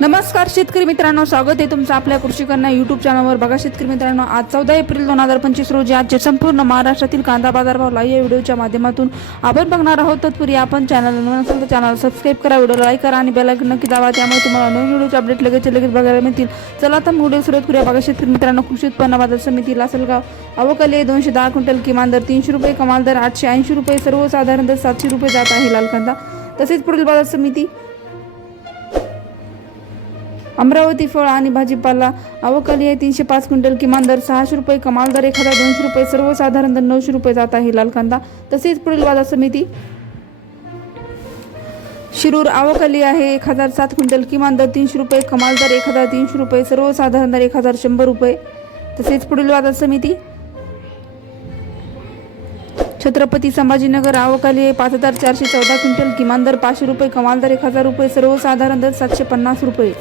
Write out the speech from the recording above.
नमस्कार शेतकरी मित्रांनो. स्वागत आहे तुमचं आपल्या कृषी कन्या युट्यूब चॅनलवर बघा शेतकरी मित्रांनो आज चौदा एप्रिल दोन हजार पंचवीस रोजी आजचे संपूर्ण महाराष्ट्रातील कांदा बाजारभाव लाईव्ह या व्हिडिओच्या माध्यमातून आपण बघणार आहोत. तत्पूर्वी आपण चॅनल नसेल तर चॅनल सबस्क्राईब करा व्हिडिओ लाईक करा आणि बेलायकन नक्की दावा त्यामुळे तुम्हाला नवीन व्हिडिओचे अपडेट लगेच लगेच बघायला मिळतील. चला तर व्हिडिओ सुरुवात करूया. बघा शेतकरी मित्रांनो कृषी उत्पन्न बाजार समिती लासलगाव अवकाली दोनशे दहा क्विंटल किमान दर तीनशे रुपये कमाल दर आठशे ऐंशी रुपये सर्वसाधारण दर सातशे रुपये जात आहे लाल कांदा. तसेच पुढील बाजार समिती अमरावती फळ आणि भाजीपाला. अवकाली आहे तीनशे पाच क्विंटल किमान दर. सहाशे रुपये कमाल दर. एक हजार दोनशे रुपये सर्वसाधारण दर. नऊशे रुपये जात आहे लाल कांदा. तसेच पुढील बाजार समिती. शिरूर आवकाली आहे एक हजार सात क्विंटल किमान दर. तीनशे रुपये कमाल दर. एक हजार तीनशे रुपये सर्वसाधारण दर. एक हजार शंभर रुपये. तसेच पुढील बाजार समिती. छत्रपती संभाजीनगर आवकाली आहे पाच हजार चारशे चौदा क्विंटल किमान दर. पाचशे रुपये कमाल दर. एक हजार रुपये सर्वसाधारण दर. सातशे पन्नास रुपये.